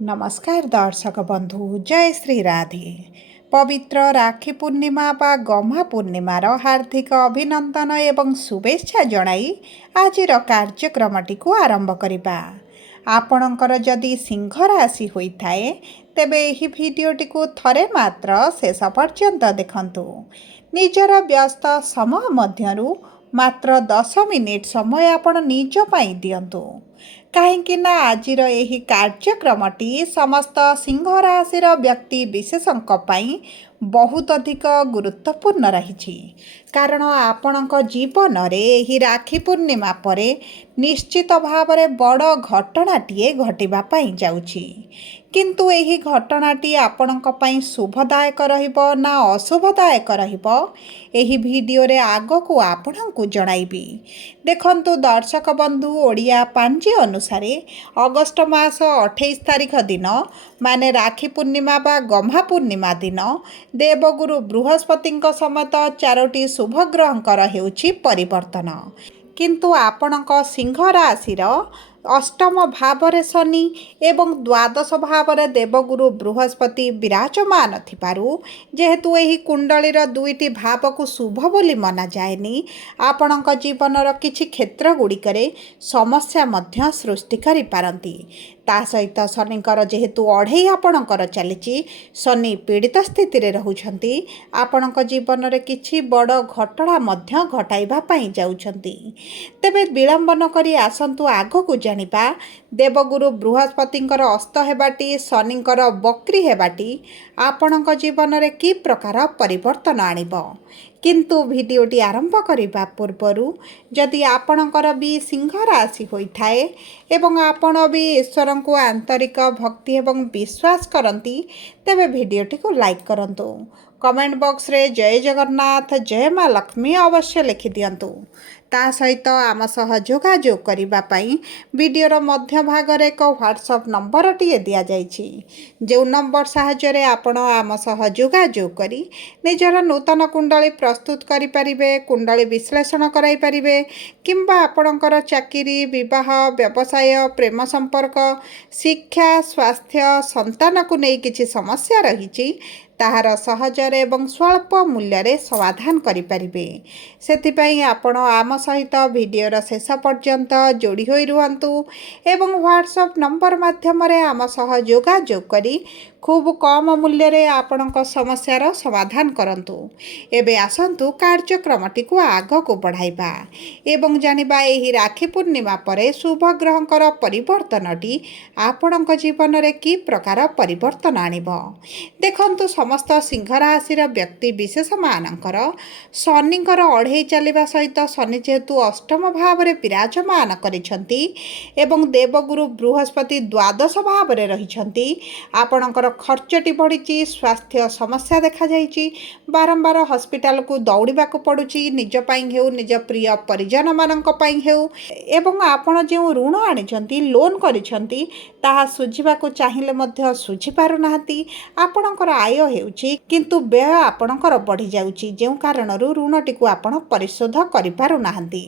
नमस्कार दर्शक बंधु जय श्री राधे। पवित्र राखी पूर्णिमा बा गम्हा पूर्णिमार हार्दिक अभिनंदन एवं शुभेच्छा जणाई आजिर कार्यक्रमटी को आरंभ करिबा। आपणकर जदि सिंह राशि होइथाए तेबे एही भिडियोटी को थरे मात्र शेष पर्यंत देखंतु। निजर व्यस्त समय मध्यरु मात्र 10 मिनिट समय आपण निज पाई दियंतु। काहेकि ना आजिर एही कार्यक्रमटी समस्त सिंह राशिर व्यक्ति विशेषंक पाई बहुत अधिक गुरुत्वपूर्ण रही। कारण आपणक जीवन रे एही राखी पूर्णिमा परे निश्चित भाव में बड़ घटनाटीए घटिबा पाई जाउछि। किंतु एही घटनाटी आपणक पाई शुभदायक रहिबो ना अशुभदायक रहिबो एही भिडियो रे आगो को आपणकु जणाइबी। देखंतु दर्शक बंधु, ओडिया पांजी अनुसार अगस्ट मास 28 तारिख दिन माने राखी पूर्णिमा बा गम्हा पूर्णिमा दिन देवगुरु बृहस्पति समेत 4टी शुभ ग्रहंकर हेउछि परिवर्तन। किंतु आपणक सिंह राशिर अष्टम भावरे शनि एवं द्वादश भावरे देवगुरु बृहस्पति विराजमान थिबारु जेहेतु एही कुंडलीर दुईटी भाव को शुभ बोली मना जाएनी, आपणक जीवनर किछि क्षेत्र गुड़िकरे समस्या मध्य सृष्टि करि पारंती। ता सहित शनिकर जेहेतु अढ़ई आपणकर चली शनि पीड़ित स्थिति रे रहुछंती, आपणक जीवन रे किछि बड़ घटना मध्य घटाइबा पाई जाउछंती। तेबे विलंब न करी आसंतु आगकु जानिबा देवगुरु बृहस्पतिंकर अस्त हेबाटी शनिंकर वक्री हेबाटी आपणक जीवन रे की प्रकार परिवर्तन आनिबो। किंतु भिडियोटी आरंभ करने पूर्वर जदि आपणकर भी सिंह राशि होइथाए एवं आपण भी ईश्वर को आंतरिक भक्ति एवं विश्वास करती तेबे भिडियोटी को लाइक करंतु। कमेंट बॉक्स रे जय जगन्नाथ जय माँ लक्ष्मी अवश्य लिखि दियंतु। ता सहित आम सह जोगाजोग करिबा पई वीडियोर मध्य भाग रे एक व्हाट्सएप नंबर टिए दिया जाइछि। जो नंबर साहाय्य रे आपण आम सह जोगाजोग करी निजर नूतन कुंडली प्रस्तुत करि परिबे, कुंडली विश्लेषण कराई परिबे किंबा आपणकर चाकरी, विवाह, व्यवसाय, प्रेम संपर्क, शिक्षा, स्वास्थ्य, संतान को नहीं किछि समस्या रहिछि ताहार सहजरे एवं स्वल्प मूल्य रे समाधान करि परिबे। सेथिपई आपण आम सहित भिडियोर शेष पर्यंत जोड़ी होई रुहंतु एवं व्हाट्सएप नंबर माध्यम रे आम सह जोगाजोग करी खूब कम मूल्य रे आपणक समस्यार समाधान करंतु। एबे आसंतु कार्यक्रमटी को आग को बढ़ाइबा एवं जानिबा एही राखी पूर्णिमा परे शुभ ग्रहंकर परिवर्तनटी आपणक जीवन रे की प्रकार परिवर्तन आनिबो। देखंतु समस्त सिंह राशिर व्यक्ति विशेष मानकर शनिकर अढ़ई चलिबा सहित शनि जेहेतु अष्टम भाव रे विराजमान करिसंती एवं देवगुरु बृहस्पति द्वादश भाव रे रहिसंती, आपणकर खर्चटी बढ़ी, स्वास्थ्य समस्या देखा जाइछि, बारंबार हॉस्पिटल को दौड़िबा को पड़ुछि, निज पाई हेउ निज प्रिय परिजन मानक पाई हेउ एवं आपण जे ऋण आनिछंती लोन करिसंती ताहा सुझिबा को चाहिले मध्य सुझि पारु नाहंती। आपणकर आय हेउछि किंतु व्यय आपणकर बढ़ी जाउछि, जे कारणरू ऋणटी को आपण परिशोध करि पारु नाहंती।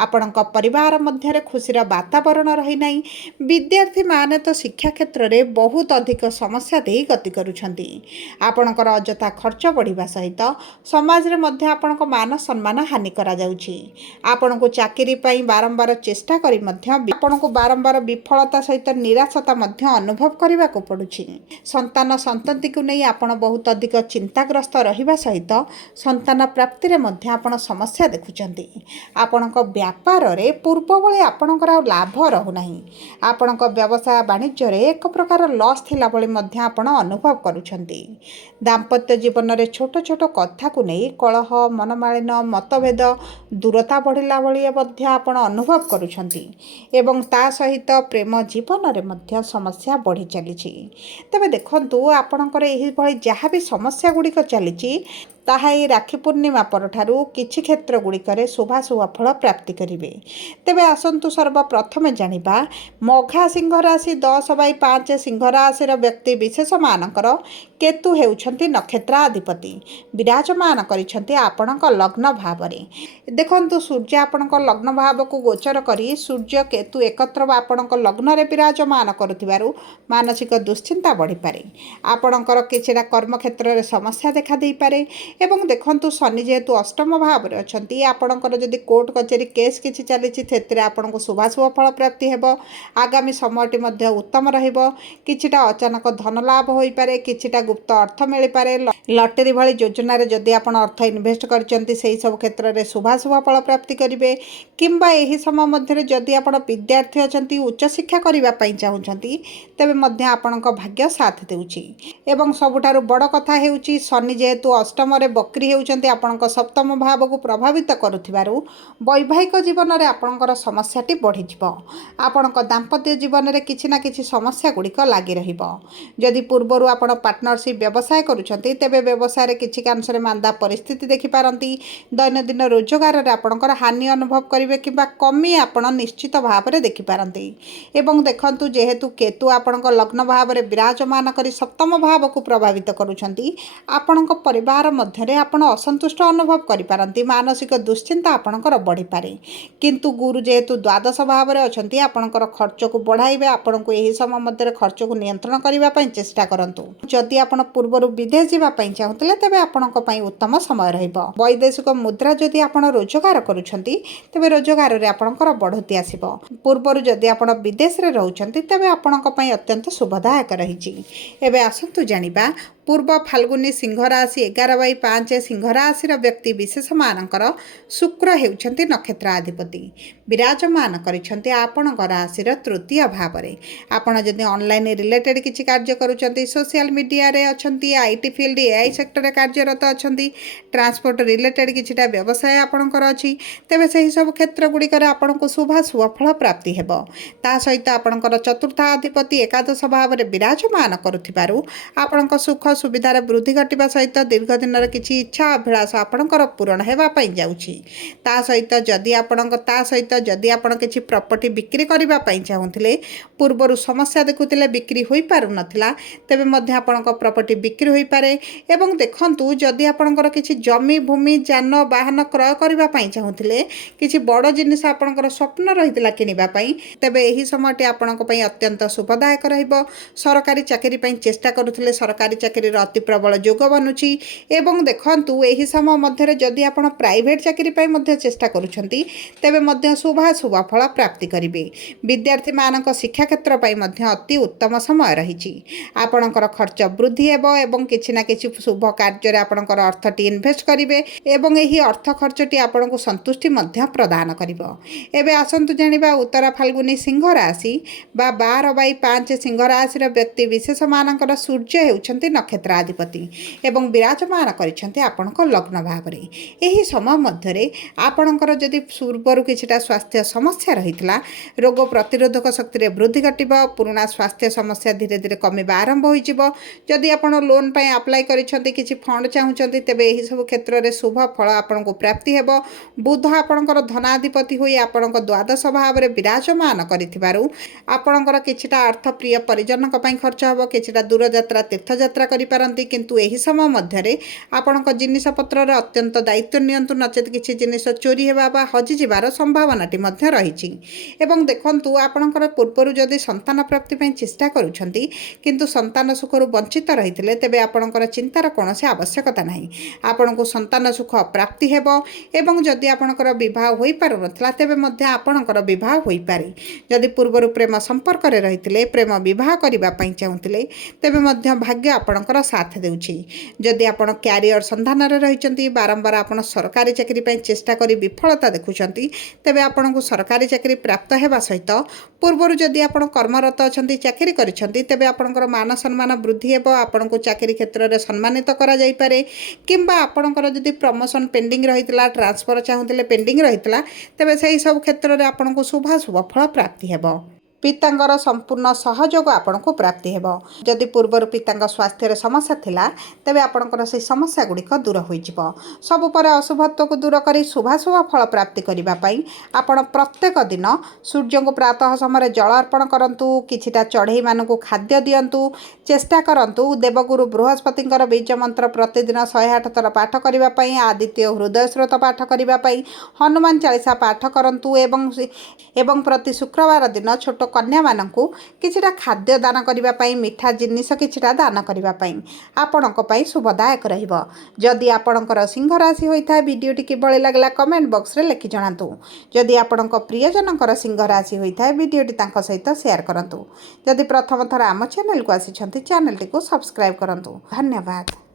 आपणक परिवार मध्य रे खुशीर वातावरण रही नाही। विद्यार्थी माने तो शिक्षा क्षेत्र रे बहुत अधिक समस्या देई गति करुछंती। आपणकर अजथा खर्च बढ़िबा सहित समाज रे मध्य आपणक मान सम्मान हानि करा जाउछि। आपणको चाकरी पाई बारंबार चेष्टा करी मध्य आपणको बारंबार विफलता सहित निराशता मध्य अनुभव करबा को पड़ुछि। संतान संतति को नहीं आपण बहुत अधिक चिंताग्रस्त रहिबा सहित संतान प्राप्ति रे मध्य आपण समस्या देखुचंती। आपणक व्यापार रे पूर्व भले आपणकर लाभ रहु नाही। आपणक व्यवसाय वाणिज्य रे एक प्रकार लॉस थिला भले मध्य आपण अनुभव करुछंती। दाम्पत्य जीवन रे छोट छोट कथा को नहीं कलह, मनमालिन, मतभेद, दूरता बढ़िला भली मध्य आपण अनुभव करुछंती एवं ता सहित प्रेम जीवन रे मध्य समस्या बढ़ी चली। तबे देखंतु आपणकर एही भली जहाँ भी समस्या गुड़िक चली ତାହା ଏହି ରାକ୍ଷୀ ପୂର୍ଣ୍ଣିମା ପରଠାରୁ କିଛି କ୍ଷେତ୍ରଗୁଡ଼ିକରେ ଶୁଭାଶୁଭ ଫଳ ପ୍ରାପ୍ତି କରିବେ। ତେବେ ଆସନ୍ତୁ ସର୍ବପ୍ରଥମେ ଜାଣିବା ମଘା ସିଂହ ରାଶି 10/5 ସିଂହ ରାଶିର ବ୍ୟକ୍ତି ବିଶେଷମାନଙ୍କର କେତୁ ହେଉଛନ୍ତି ନକ୍ଷତ୍ରାଧିପତି, ବିରାଜମାନ କରିଛନ୍ତି ଆପଣଙ୍କ ଲଗ୍ନ ଭାବରେ। ଦେଖନ୍ତୁ ସୂର୍ଯ୍ୟ ଆପଣଙ୍କ ଲଗ୍ନ ଭାବକୁ ଗୋଚର କରି ସୂର୍ଯ୍ୟ କେତୁ ଏକତ୍ର ଆପଣଙ୍କ ଲଗ୍ନରେ ବିରାଜମାନ କରୁଥିବାରୁ ମାନସିକ ଦୁଶ୍ଚିନ୍ତା ବଢ଼ିପାରେ। ଆପଣଙ୍କର କିଛିଟା କର୍ମକ୍ଷେତ୍ରରେ ସମସ୍ୟା ଦେଖାଦେଇପାରେ ଏବଂ ଦେଖନ୍ତୁ ଶନି ଯେହେତୁ ଅଷ୍ଟମ ଭାବରେ ଅଛନ୍ତି, ଆପଣଙ୍କର ଯଦି କୋର୍ଟ କଚେରୀ କେସ୍ କିଛି ଚାଲିଛି ସେଥିରେ ଆପଣଙ୍କୁ ଶୁଭାଶୁଭ ଫଳ ପ୍ରାପ୍ତି ହେବ। ଆଗାମୀ ସମୟଟି ମଧ୍ୟ ଉତ୍ତମ ରହିବ। କିଛିଟା ଅଚାନକ ଧନ ଲାଭ ହୋଇପାରେ, କିଛିଟା ଗୁପ୍ତ ଅର୍ଥ ମିଳିପାରେ। ଲଟେରୀ ଭଳି ଯୋଜନାରେ ଯଦି ଆପଣ ଅର୍ଥ ଇନଭେଷ୍ଟ କରିଛନ୍ତି ସେହି ସବୁ କ୍ଷେତ୍ରରେ ଶୁଭାଶୁଭ ଫଳ ପ୍ରାପ୍ତି କରିବେ। କିମ୍ବା ଏହି ସମୟ ମଧ୍ୟରେ ଯଦି ଆପଣ ବିଦ୍ୟାର୍ଥୀ ଅଛନ୍ତି, ଉଚ୍ଚଶିକ୍ଷା କରିବା ପାଇଁ ଚାହୁଁଛନ୍ତି, ତେବେ ମଧ୍ୟ ଆପଣଙ୍କ ଭାଗ୍ୟ ସାଥ ଦେଉଛି। ଏବଂ ସବୁଠାରୁ ବଡ଼ କଥା ହେଉଛି ଶନି ଯେହେତୁ ଅଷ୍ଟମରେ ବକ୍ରି ହେଉଛନ୍ତି ଆପଣଙ୍କ ସପ୍ତମ ଭାବକୁ ପ୍ରଭାବିତ କରୁଥିବାରୁ ବୈବାହିକ ଜୀବନରେ ଆପଣଙ୍କର ସମସ୍ୟାଟି ବଢ଼ିଯିବ। ଆପଣଙ୍କ ଦାମ୍ପତ୍ୟ ଜୀବନରେ କିଛି ନା କିଛି ସମସ୍ୟା ଗୁଡ଼ିକ ଲାଗି ରହିବ। ଯଦି ପୂର୍ବରୁ ଆପଣ ପାର୍ଟନରସିପ୍ ବ୍ୟବସାୟ କରୁଛନ୍ତି, ତେବେ ବ୍ୟବସାୟରେ କିଛି କାଂଶରେ ମାନ୍ଦା ପରିସ୍ଥିତି ଦେଖିପାରନ୍ତି। ଦୈନନ୍ଦିନ ରୋଜଗାରରେ ଆପଣଙ୍କର ହାନି ଅନୁଭବ କରିବେ କିମ୍ବା କମି ଆପଣ ନିଶ୍ଚିତ ଭାବରେ ଦେଖିପାରନ୍ତି। ଏବଂ ଦେଖନ୍ତୁ ଯେହେତୁ କେତୁ ଆପଣଙ୍କ ଲଗ୍ନ ଭାବରେ ବିରାଜମାନ କରି ସପ୍ତମ ଭାବକୁ ପ୍ରଭାବିତ କରୁଛନ୍ତି, ଆପଣଙ୍କ ପରିବାର ମଧ୍ୟରେ ଆପଣ ଅସନ୍ତୁଷ୍ଟ ଅନୁଭବ କରିପାରନ୍ତି। ମାନସିକ ଦୁଶ୍ଚିନ୍ତା ଆପଣଙ୍କର ବଢ଼ିପାରେ। କିନ୍ତୁ ଗୁରୁ ଯେହେତୁ ଦ୍ୱାଦଶ ଭାବରେ ଅଛନ୍ତି, ଆପଣଙ୍କର ଖର୍ଚ୍ଚକୁ ବଢ଼ାଇବେ। ଆପଣଙ୍କୁ ଏହି ସମୟ ମଧ୍ୟରେ ଖର୍ଚ୍ଚକୁ ନିୟନ୍ତ୍ରଣ କରିବା ପାଇଁ ଚେଷ୍ଟା କରନ୍ତୁ। ଯଦି ଆପଣ ପୂର୍ବରୁ ବିଦେଶ ଯିବା ପାଇଁ ଚାହୁଁଥିଲେ, ତେବେ ଆପଣଙ୍କ ପାଇଁ ଉତ୍ତମ ସମୟ ରହିବ। ବୈଦେଶିକ ମୁଦ୍ରା ଯଦି ଆପଣ ରୋଜଗାର କରୁଛନ୍ତି, ତେବେ ରୋଜଗାରରେ ଆପଣଙ୍କର ବଢ଼ୋତୀ ଆସିବ। ପୂର୍ବରୁ ଯଦି ଆପଣ ବିଦେଶରେ ରହୁଛନ୍ତି, ତେବେ ଆପଣଙ୍କ ପାଇଁ ଅତ୍ୟନ୍ତ ଶୁଭଦାୟକ ରହିଛି। ଏବେ ଆସନ୍ତୁ ଜାଣିବା ପୂର୍ବ ଫାଲ୍ଗୁନୀ ସିଂହ ରାଶି 11/5 ସିଂହ ରାଶିର ବ୍ୟକ୍ତି ବିଶେଷମାନଙ୍କର ଶୁକ୍ର ହେଉଛନ୍ତି ନକ୍ଷତ୍ରାଧିପତି, ବିରାଜମାନ କରିଛନ୍ତି ଆପଣଙ୍କ ରାଶିର ତୃତୀୟ ଭାବରେ। ଆପଣ ଯଦି ଅନଲାଇନ୍ ରିଲେଟେଡ୍ କିଛି କାର୍ଯ୍ୟ କରୁଛନ୍ତି, ସୋସିଆଲ ମିଡ଼ିଆରେ ଅଛନ୍ତି, IT ଫିଲ୍ଡ AI ସେକ୍ଟରରେ କାର୍ଯ୍ୟରତ ଅଛନ୍ତି, ଟ୍ରାନ୍ସପୋର୍ଟ ରିଲେଟେଡ୍ କିଛିଟା ବ୍ୟବସାୟ ଆପଣଙ୍କର ଅଛି, ତେବେ ସେହି ସବୁ କ୍ଷେତ୍ର ଗୁଡ଼ିକରେ ଆପଣଙ୍କୁ ଶୁଭାଶୁଭ ଫଳ ପ୍ରାପ୍ତି ହେବ। ତା ସହିତ ଆପଣଙ୍କର ଚତୁର୍ଥାଧିପତି ଏକାଦଶ ଭାବରେ ବିରାଜମାନ କରୁଥିବାରୁ ଆପଣଙ୍କ ସୁଖ ସୁବିଧାରେ ବୃଦ୍ଧି ଘଟିବା ସହିତ ଦୀର୍ଘ ଦିନର କିଛି ଇଚ୍ଛା ଅଭିଳାଷ ଆପଣଙ୍କର ପୂରଣ ହେବା ପାଇଁ ଯାଉଛି। ତା ସହିତ ଯଦି ଆପଣ କିଛି ପ୍ରପର୍ଟି ବିକ୍ରି କରିବା ପାଇଁ ଚାହୁଁଥିଲେ, ପୂର୍ବରୁ ସମସ୍ୟା ଦେଖୁଥିଲେ ବିକ୍ରି ହୋଇପାରୁନଥିଲା, ତେବେ ମଧ୍ୟ ଆପଣଙ୍କ ପ୍ରପର୍ଟି ବିକ୍ରି ହୋଇପାରେ। ଏବଂ ଦେଖନ୍ତୁ ଯଦି ଆପଣଙ୍କର କିଛି ଜମି ଭୂମି ଯାନବାହନ କ୍ରୟ କରିବା ପାଇଁ ଚାହୁଁଥିଲେ, କିଛି ବଡ଼ ଜିନିଷ ଆପଣଙ୍କର ସ୍ୱପ୍ନ ରହିଥିଲା କିଣିବା ପାଇଁ, ତେବେ ଏହି ସମୟଟି ଆପଣଙ୍କ ପାଇଁ ଅତ୍ୟନ୍ତ ଶୁଭଦାୟକ ରହିବ। ସରକାରୀ ଚାକିରି ପାଇଁ ଚେଷ୍ଟା କରୁଥିଲେ, ସରକାରୀ ଚାକିରିର ଅତି ପ୍ରବଳ ଯୋଗ ବନୁଛି। ଏବଂ ଦେଖନ୍ତୁ ଏହି ସମୟ ମଧ୍ୟରେ ଯଦି ଆପଣ ପ୍ରାଇଭେଟ୍ ଚାକିରି ପାଇଁ ମଧ୍ୟ ଚେଷ୍ଟା କରୁଛନ୍ତି, ତେବେ ମଧ୍ୟ ଶୁଭାଶୁଭ ଫଳ ପ୍ରାପ୍ତି କରିବେ। ବିଦ୍ୟାର୍ଥୀମାନଙ୍କ ଶିକ୍ଷାକ୍ଷେତ୍ର ପାଇଁ ମଧ୍ୟ ଅତି ଉତ୍ତମ ସମୟ ରହିଛି। ଆପଣଙ୍କର ଖର୍ଚ୍ଚ ବୃଦ୍ଧି ହେବ ଏବଂ କିଛି ନା କିଛି ଶୁଭ କାର୍ଯ୍ୟରେ ଆପଣଙ୍କର ଅର୍ଥଟି ଇନଭେଷ୍ଟ କରିବେ ଏବଂ ଏହି ଅର୍ଥ ଖର୍ଚ୍ଚଟି ଆପଣଙ୍କୁ ସନ୍ତୁଷ୍ଟି ମଧ୍ୟ ପ୍ରଦାନ କରିବ। ଏବେ ଆସନ୍ତୁ ଜାଣିବା ଉତ୍ତରା ଫାଲ୍ଗୁନୀ ସିଂହ ରାଶି ବା 12/5 ସିଂହ ରାଶିର ବ୍ୟକ୍ତି ବିଶେଷମାନଙ୍କର ସୂର୍ଯ୍ୟ ହେଉଛନ୍ତି ନକ୍ଷତ୍ରାଧିପତି ଏବଂ ବିରାଜମାନ କରିଛନ୍ତି ଆପଣଙ୍କ ଲଗ୍ନ ଭାବରେ। ଏହି ସମୟ ମଧ୍ୟରେ ଆପଣଙ୍କର ଯଦି ପୂର୍ବରୁ କିଛିଟା ସ୍ୱାସ୍ଥ୍ୟ ସମସ୍ୟା ରହିଥିଲା, ରୋଗ ପ୍ରତିରୋଧକ ଶକ୍ତିରେ ବୃଦ୍ଧି ଘଟିବ। ପୁରୁଣା ସ୍ୱାସ୍ଥ୍ୟ ସମସ୍ୟା ଧୀରେ ଧୀରେ କମିବା ଆରମ୍ଭ ହୋଇଯିବ। ଯଦି ଆପଣ ଲୋନ୍ ପାଇଁ ଆପ୍ଲାଏ କରିଛନ୍ତି, କିଛି ଫଣ୍ଡ ଚାହୁଁଛନ୍ତି, ତେବେ ଏହିସବୁ କ୍ଷେତ୍ରରେ ଶୁଭ ଫଳ ଆପଣଙ୍କୁ ପ୍ରାପ୍ତି ହେବ। ବୁଧ ଆପଣଙ୍କର ଧନାଧିପତି ହୋଇ ଆପଣଙ୍କ ଦ୍ୱାଦଶ ଭାବରେ ବିରାଜମାନ କରିଥିବାରୁ ଆପଣଙ୍କର କିଛିଟା ଅର୍ଥ ପ୍ରିୟ ପରିଜନଙ୍କ ପାଇଁ ଖର୍ଚ୍ଚ ହେବ। କିଛିଟା ଦୂରଯାତ୍ରା ତୀର୍ଥଯାତ୍ରା କରିପାରନ୍ତି। କିନ୍ତୁ ଏହି ସମୟ ମଧ୍ୟରେ ଆପଣଙ୍କ ଜିନିଷପତ୍ରରେ ଅତ୍ୟନ୍ତ ଦାୟିତ୍ୱ ନିଅନ୍ତୁ, ନଚେତ୍ କିଛି ଜିନିଷ ଚୋରି ହେବା ବା ହଜିଯିବାର ସମ୍ଭାବନାଟି ମଧ୍ୟ ରହିଛି। ଏବଂ ଦେଖନ୍ତୁ ଆପଣଙ୍କର ପୂର୍ବରୁ ଯଦି ସନ୍ତାନ ପ୍ରାପ୍ତି ପାଇଁ ଚେଷ୍ଟା କରୁଛନ୍ତି, କିନ୍ତୁ ସନ୍ତାନ ସୁଖରୁ ବଞ୍ଚିତ ରହିଥିଲେ, ତେବେ ଆପଣଙ୍କର ଚିନ୍ତାର କୌଣସି ଆବଶ୍ୟକତା ନାହିଁ। ଆପଣଙ୍କୁ ସନ୍ତାନ ସୁଖ ପ୍ରାପ୍ତି ହେବ। ଏବଂ ଯଦି ଆପଣଙ୍କର ବିବାହ ହୋଇପାରୁନଥିଲା, ତେବେ ମଧ୍ୟ ଆପଣଙ୍କର ବିବାହ ହୋଇପାରେ। ଯଦି ପୂର୍ବରୁ ପ୍ରେମ ସମ୍ପର୍କରେ ରହିଥିଲେ, ପ୍ରେମ ବିବାହ କରିବା ପାଇଁ ଚାହୁଁଥିଲେ, ତେବେ ମଧ୍ୟ ଭାଗ୍ୟ ଆପଣଙ୍କର ସାଥ ଦେଉଛି। ଯଦି ଆପଣ କ୍ୟାରିୟର ସନ୍ଧାନରେ ରହିଛନ୍ତି, ବାରମ୍ବାର ଆପଣ ସରକାରୀ ଚାକିରି ପାଇଁ ଚେଷ୍ଟା କରି ବିଫଳତା ଦେଖୁଛନ୍ତି, ତେବେ ଆପଣଙ୍କୁ ସରକାରୀ ଚାକିରି ପ୍ରାପ୍ତ ହେବା ସହିତ ପୂର୍ବରୁ ଯଦି ଆପଣ କର୍ମରତ ଅଛନ୍ତି, ଚାକିରି କରିଛନ୍ତି, ତେବେ ଆପଣଙ୍କର ମାନ ସମ୍ମାନ ବୃଦ୍ଧି ହେବ। ଆପଣଙ୍କୁ ଚାକିରି କ୍ଷେତ୍ରରେ ସମ୍ମାନିତ କରାଯାଇପାରେ। କିମ୍ବା ଆପଣଙ୍କର ଯଦି ପ୍ରମୋସନ୍ ପେଣ୍ଡିଂ ରହିଥିଲା, ଟ୍ରାନ୍ସଫର ଚାହୁଁଥିଲେ ପେଣ୍ଡିଂ ରହିଥିଲା, ତେବେ ସେହି ସବୁ କ୍ଷେତ୍ରରେ ଆପଣଙ୍କୁ ଶୁଭାଶୁଭ ଫଳ ପ୍ରାପ୍ତି ହେବ। ପିତାଙ୍କର ସମ୍ପୂର୍ଣ୍ଣ ସହଯୋଗ ଆପଣଙ୍କୁ ପ୍ରାପ୍ତି ହେବ। ଯଦି ପୂର୍ବରୁ ପିତାଙ୍କ ସ୍ୱାସ୍ଥ୍ୟରେ ସମସ୍ୟା ଥିଲା ତେବେ ଆପଣଙ୍କର ସେହି ସମସ୍ୟା ଗୁଡ଼ିକ ଦୂର ହୋଇଯିବ। ସବୁ ପରେ ଅଶୁଭତ୍ୱକୁ ଦୂର କରି ଶୁଭାଶୁଭ ଫଳ ପ୍ରାପ୍ତି କରିବା ପାଇଁ ଆପଣ ପ୍ରତ୍ୟେକ ଦିନ ସୂର୍ଯ୍ୟଙ୍କୁ ପ୍ରାତଃ ସମୟରେ ଜଳ ଅର୍ପଣ କରନ୍ତୁ, କିଛିଟା ଚଢ଼େଇମାନଙ୍କୁ ଖାଦ୍ୟ ଦିଅନ୍ତୁ। ଚେଷ୍ଟା କରନ୍ତୁ ଦେବଗୁରୁ ବୃହସ୍ପତିଙ୍କର ବୀଜ ମନ୍ତ୍ର ପ୍ରତିଦିନ 108 ଥର ପାଠ କରିବା ପାଇଁ, ଆଦିତ୍ୟ ହୃଦୟ ସ୍ରୋତ ପାଠ କରିବା ପାଇଁ, ହନୁମାନ ଚାଳିଶା ପାଠ କରନ୍ତୁ ଏବଂ ପ୍ରତି ଶୁକ୍ରବାର ଦିନ ଛୋଟ କନ୍ୟାମାନଙ୍କୁ କିଛିଟା ଖାଦ୍ୟ ଦାନ କରିବା ପାଇଁ, ମିଠା ଜିନିଷ କିଛିଟା ଦାନ କରିବା ପାଇଁ ଆପଣଙ୍କ ପାଇଁ ଶୁଭଦାୟକ ରହିବ। ଯଦି ଆପଣଙ୍କର ସିଂହ ରାଶି ହୋଇଥାଏ ଭିଡ଼ିଓଟି କିଭଳି ଲାଗିଲା କମେଣ୍ଟ ବକ୍ସରେ ଲେଖି ଜଣାନ୍ତୁ। ଯଦି ଆପଣଙ୍କ ପ୍ରିୟଜନଙ୍କର ସିଂହ ରାଶି ହୋଇଥାଏ ଭିଡ଼ିଓଟି ତାଙ୍କ ସହିତ ସେୟାର କରନ୍ତୁ। ଯଦି ପ୍ରଥମ ଥର ଆମ ଚ୍ୟାନେଲକୁ ଆସିଛନ୍ତି ଚ୍ୟାନେଲଟିକୁ ସବସ୍କ୍ରାଇବ୍ କରନ୍ତୁ। ଧନ୍ୟବାଦ।